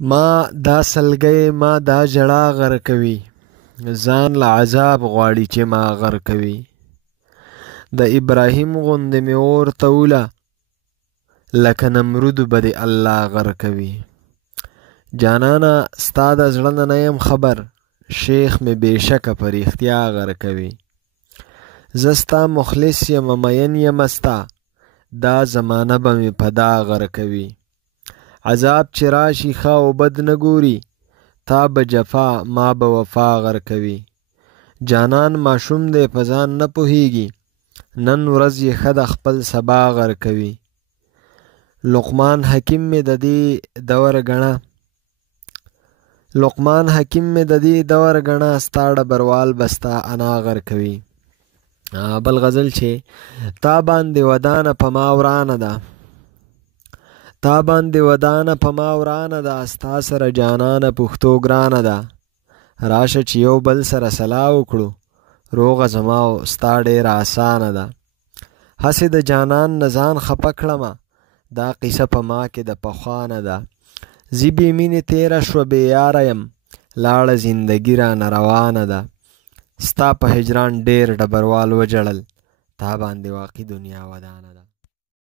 ما دا سلګۍ ما دا ژړا غر کوي، ځان له عذاب غواړي چې ما غر کوي. د ابراهیم غوندې مې اور ته وله، لکه نمرود به دې الله غر کوي. جانانه ستا د زړه نه نه یم خبر، شیخ مې بېشکه په رښتیا غر کوي. زه ستا مخلص یم مین یم ستا، دا زمانه به مې په دا غر کوي. عذاب چې راشي ښه او بد نه ګوري، تا به جفا ما به وفا غر کوي. جانان ماشوم دی په ځان نه پوهیږي، نن ورځ یې ښه د خپل سبا غر کوي. لقمان حکیم مې د دې دور ګڼه، ستا ډبروال به ستا انا غر کوي. بل غزل چې تا باندې ودانه په ما ورانه ده، ستا سره جانانه پښتو ګرانه ده. راشه چې یو بل سره صلاح وکړو، روغه زما او ستا ډېره اسانه ده. هسې د جانان نه ځان خفه کړمه، دا قصه په ما کې د پخوانه ده. زه بې مینې تېره شوه بې یاره یم، لاړه زندګي رانه روانه ده. ستا په هجران ډېر ډبروال وژړل، تا باندې واقع دنیا ودانه ده.